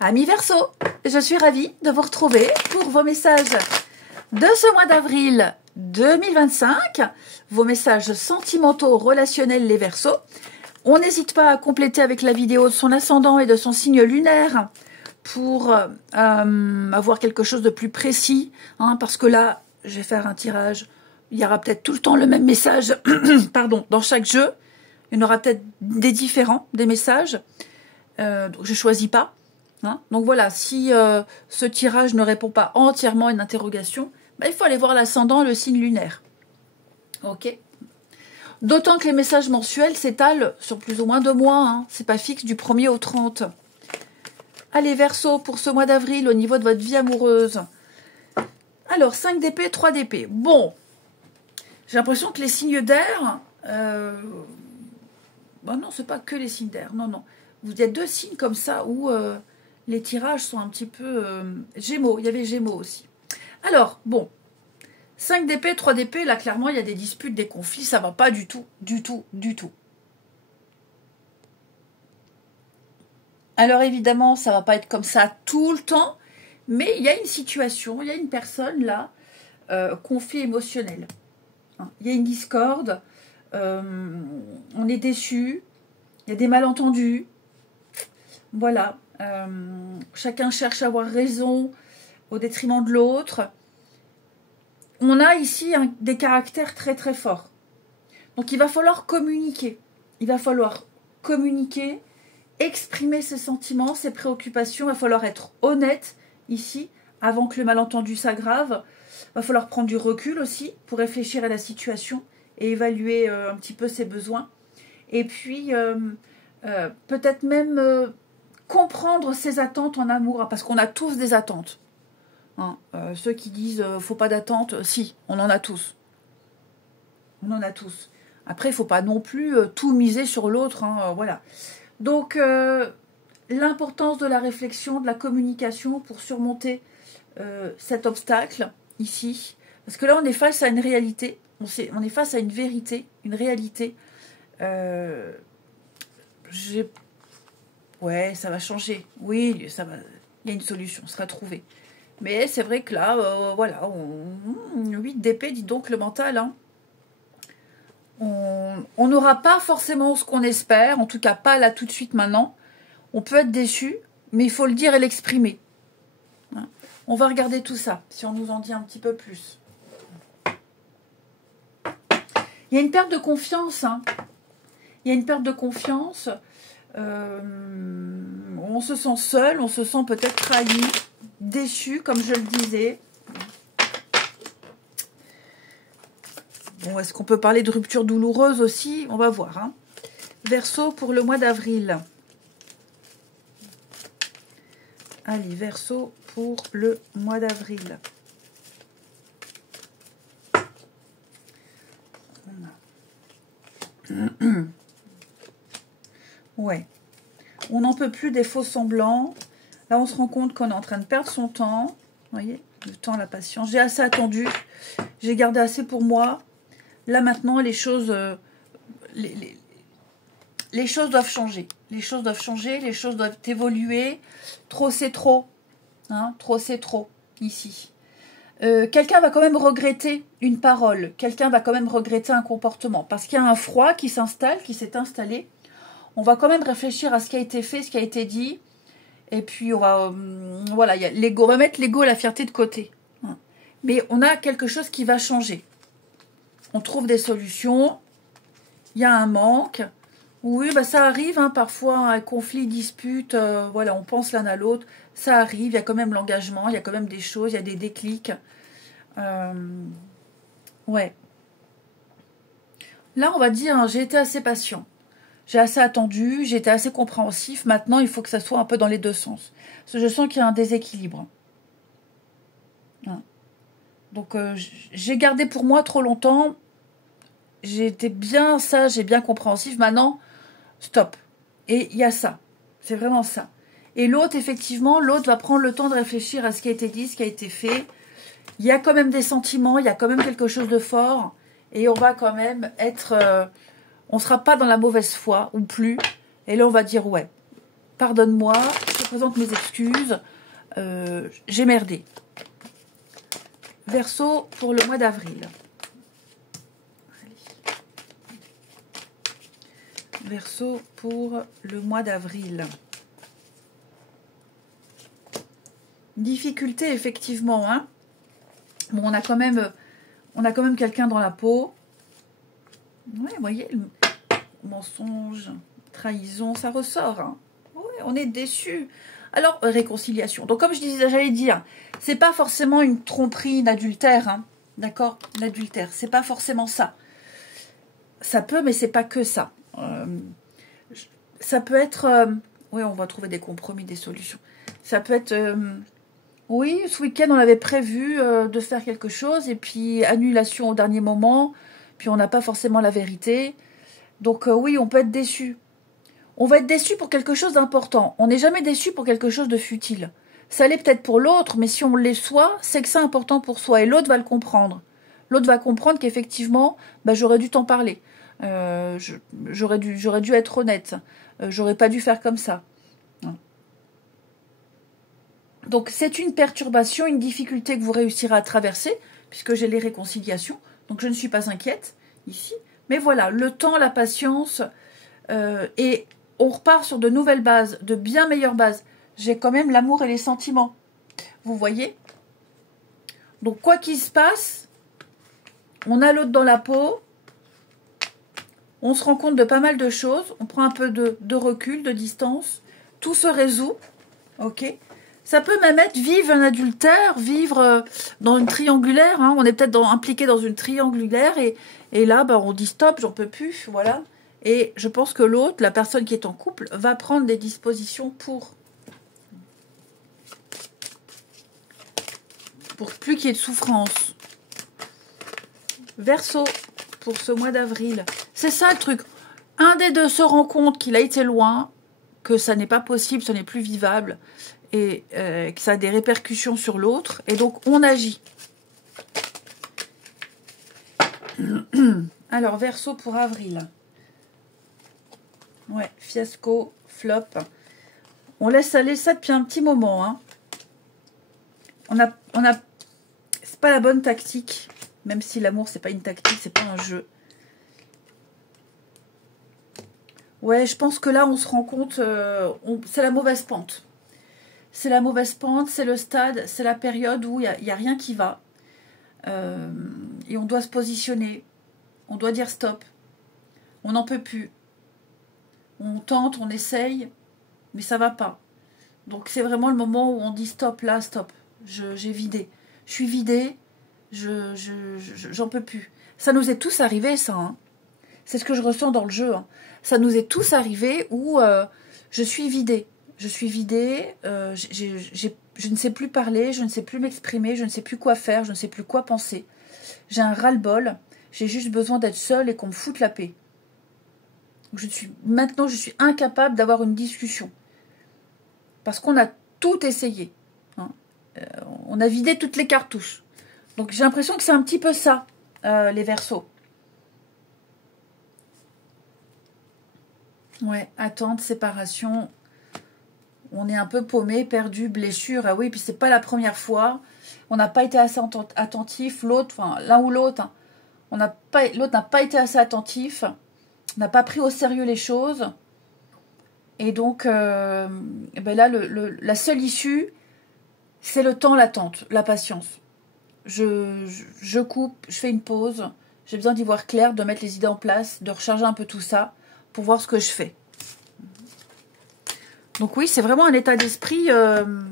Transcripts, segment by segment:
Amis Verseau, je suis ravie de vous retrouver pour vos messages de ce mois d'avril 2025, vos messages sentimentaux, relationnels les Verseaux. On n'hésite pas à compléter avec la vidéo de son ascendant et de son signe lunaire pour avoir quelque chose de plus précis, parce que là, je vais faire un tirage, il y aura peut-être tout le temps le même message, pardon, dans chaque jeu, il y en aura peut-être des différents, des messages, donc je ne choisis pas. Donc voilà, si ce tirage ne répond pas entièrement à une interrogation, il faut aller voir l'ascendant, le signe lunaire. Ok. D'autant que les messages mensuels s'étalent sur plus ou moins 2 mois. C'est pas fixe du 1er au 30. Allez, Verseau, pour ce mois d'avril, au niveau de votre vie amoureuse. Alors, 5 d'épée, 3 d'épée. Bon, j'ai l'impression que les signes d'air... non, c'est pas que les signes d'air. Non, non. Il y a 2 signes comme ça où... les tirages sont un petit peu... Gémeaux, il y avait Gémeaux aussi. Alors, bon, 5 d'épée, 3 d'épée, là, clairement, il y a des disputes, des conflits, ça va pas du tout, du tout, du tout. Alors, évidemment, ça va pas être comme ça tout le temps, mais il y a une situation, il y a une personne, là, conflit émotionnel. Il y a une discorde, on est déçu, il y a des malentendus, voilà. Chacun cherche à avoir raison au détriment de l'autre. On a ici des caractères très très forts. Donc il va falloir communiquer. Il va falloir communiquer, exprimer ses sentiments, ses préoccupations. Il va falloir être honnête ici avant que le malentendu s'aggrave. Il va falloir prendre du recul aussi pour réfléchir à la situation et évaluer un petit peu ses besoins. Et puis peut-être même... comprendre ses attentes en amour, parce qu'on a tous des attentes. Ceux qui disent faut pas d'attente, si, on en a tous. On en a tous. Après, il faut pas non plus tout miser sur l'autre, voilà. Donc, l'importance de la réflexion, de la communication pour surmonter cet obstacle ici. Parce que là, on est face à une réalité, on est face à une vérité, une réalité. Ouais, ça va changer. Oui, ça va. Il y a une solution, sera trouvée. Mais c'est vrai que là, voilà, 8 d'épée, dis donc le mental. On n'aura pas forcément ce qu'on espère, en tout cas pas là tout de suite maintenant. On peut être déçu, mais il faut le dire et l'exprimer. On va regarder tout ça, si on nous en dit un petit peu plus. Il y a une perte de confiance. Il y a une perte de confiance. On se sent seul, on se sent peut-être trahi, déçu, comme je le disais. Bon, est-ce qu'on peut parler de rupture douloureuse aussi? On va voir. Verseau pour le mois d'avril. Allez, Verseau pour le mois d'avril. Ouais. On n'en peut plus des faux semblants. Là, on se rend compte qu'on est en train de perdre son temps. Vous voyez, le temps, la patience. J'ai assez attendu. J'ai gardé assez pour moi. Là, maintenant, les choses... les choses doivent changer. Les choses doivent changer. Les choses doivent évoluer. Trop, c'est trop. Trop, c'est trop. Ici. Quelqu'un va quand même regretter une parole. Quelqu'un va quand même regretter un comportement. Parce qu'il y a un froid qui s'installe, qui s'est installé. On va quand même réfléchir à ce qui a été fait, ce qui a été dit. Et puis, on va... voilà, il y a l'ego. On va mettre l'ego et la fierté de côté. Mais on a quelque chose qui va changer. On trouve des solutions. Il y a un manque. Oui, ça arrive, parfois, un conflit, dispute. Voilà, on pense l'un à l'autre. Ça arrive, il y a quand même l'engagement. Il y a quand même des choses, il y a des déclics. Ouais. Là, on va dire, j'ai été assez patient. J'ai assez attendu, j'ai été assez compréhensif. Maintenant, il faut que ça soit un peu dans les deux sens. Parce que je sens qu'il y a un déséquilibre. Donc, j'ai gardé pour moi trop longtemps. J'ai été bien sage et bien compréhensif. Maintenant, stop. Et il y a ça. C'est vraiment ça. Et l'autre, effectivement, l'autre va prendre le temps de réfléchir à ce qui a été dit, ce qui a été fait. Il y a quand même des sentiments, il y a quand même quelque chose de fort. Et on va quand même être... on ne sera pas dans la mauvaise foi, ou plus. Et là, on va dire, ouais, pardonne-moi, je te présente mes excuses, j'ai merdé. Verseau pour le mois d'avril. Verseau pour le mois d'avril. Difficulté, effectivement, hein. Bon, on a quand même quelqu'un dans la peau. Ouais, vous voyez, mensonge, trahison, ça ressort. Hein. Ouais, on est déçu. Alors, réconciliation. Donc, comme je disais, j'allais dire, c'est pas forcément une tromperie, une adultère. Hein. D'accord? L'adultère, c'est pas forcément ça. Ça peut, mais c'est pas que ça. Ça peut être... oui, on va trouver des compromis, des solutions. Ça peut être... oui, ce week-end, on avait prévu de faire quelque chose, et puis annulation au dernier moment, puis on n'a pas forcément la vérité. Donc oui, on peut être déçu. On va être déçu pour quelque chose d'important. On n'est jamais déçu pour quelque chose de futile. Ça l'est peut-être pour l'autre, mais si on l'est soi, c'est que c'est important pour soi, et l'autre va le comprendre. L'autre va comprendre qu'effectivement, bah, j'aurais dû t'en parler. J'aurais dû être honnête. J'aurais pas dû faire comme ça. Donc c'est une perturbation, une difficulté que vous réussirez à traverser, puisque j'ai les réconciliations. Donc je ne suis pas inquiète ici. Mais voilà, le temps, la patience, et on repart sur de nouvelles bases, de bien meilleures bases. J'ai quand même l'amour et les sentiments. Vous voyez? Donc quoi qu'il se passe, on a l'autre dans la peau. On se rend compte de pas mal de choses. On prend un peu de recul, de distance. Tout se résout. Ok? Ça peut même être vivre un adultère, vivre dans une triangulaire. Hein. On est peut-être impliqué dans une triangulaire. Et là, bah, on dit stop, j'en peux plus. Voilà. Et je pense que l'autre, la personne qui est en couple, va prendre des dispositions pour plus qu'il y ait de souffrance. Verseau, pour ce mois d'avril. C'est ça le truc. Un des deux se rend compte qu'il a été loin, que ça n'est pas possible, ce n'est plus vivable, et que ça a des répercussions sur l'autre, et donc on agit. Alors, Verseau pour avril. Ouais, fiasco, flop. On laisse aller ça depuis un petit moment. Hein. C'est pas la bonne tactique, même si l'amour, c'est pas une tactique, c'est pas un jeu. Ouais, je pense que là, on se rend compte, c'est la mauvaise pente. C'est la mauvaise pente, c'est le stade, c'est la période où il n'y a rien qui va. Et on doit se positionner. On doit dire stop. On n'en peut plus. On tente, on essaye, mais ça va pas. Donc c'est vraiment le moment où on dit stop, là, stop. J'ai vidé. Je suis vidée, j'en peux plus. Ça nous est tous arrivé, ça. Hein. C'est ce que je ressens dans le jeu. Hein. Ça nous est tous arrivé où je suis vidée. Je suis vidée, je ne sais plus parler, je ne sais plus m'exprimer, je ne sais plus quoi faire, je ne sais plus quoi penser. J'ai un ras-le-bol, j'ai juste besoin d'être seule et qu'on me foute la paix. Maintenant, je suis incapable d'avoir une discussion. Parce qu'on a tout essayé. Hein. On a vidé toutes les cartouches. Donc j'ai l'impression que c'est un petit peu ça, les Verseaux. Ouais, attente, séparation. On est un peu paumé, perdu, blessure. Ah oui, puis c'est pas la première fois. On n'a pas été assez attentif. L'autre, enfin l'un ou l'autre, hein, l'autre n'a pas été assez attentif. N'a pas pris au sérieux les choses. Et donc, ben là, la seule issue, c'est le temps, l'attente, la patience. Je coupe, je fais une pause. J'ai besoin d'y voir clair, de mettre les idées en place, de recharger un peu tout ça pour voir ce que je fais. Donc oui, c'est vraiment un état d'esprit... un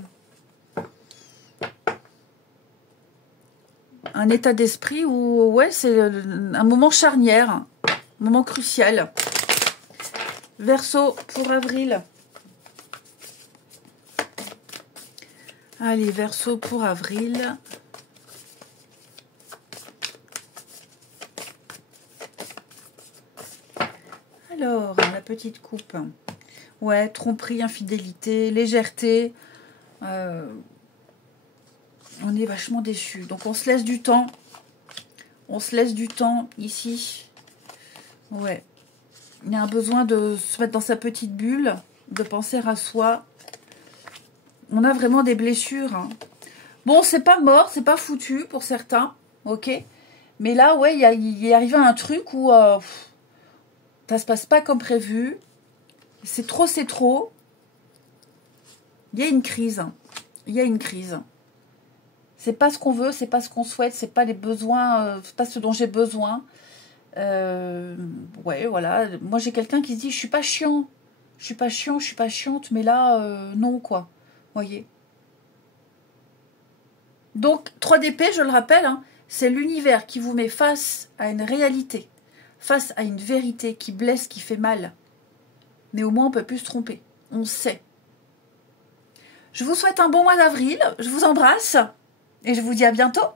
état d'esprit où, ouais, c'est un moment charnière, un moment crucial. Verseau pour avril. Allez, Verseau pour avril. Alors, la petite coupe. Ouais, tromperie, infidélité, légèreté. On est vachement déçus. Donc, on se laisse du temps. On se laisse du temps ici. Ouais. Il y a un besoin de se mettre dans sa petite bulle. de penser à soi. On a vraiment des blessures. Hein. Bon, c'est pas mort, c'est pas foutu pour certains, ok. Mais là, ouais, il est arrivé un truc où ça se passe pas comme prévu. C'est trop, c'est trop. Il y a une crise. Il y a une crise. C'est pas ce qu'on veut, c'est pas ce qu'on souhaite, c'est pas les besoins, c'est pas ce dont j'ai besoin. Ouais, voilà. Moi, j'ai quelqu'un qui se dit, je suis pas chiant. Je suis pas chiant, je suis pas chiante, mais là, non, quoi. Voyez. Donc, 3DP, je le rappelle, hein, c'est l'univers qui vous met face à une réalité, face à une vérité qui blesse, qui fait mal. Mais au moins, on peut plus se tromper. On sait. Je vous souhaite un bon mois d'avril. Je vous embrasse. Et je vous dis à bientôt.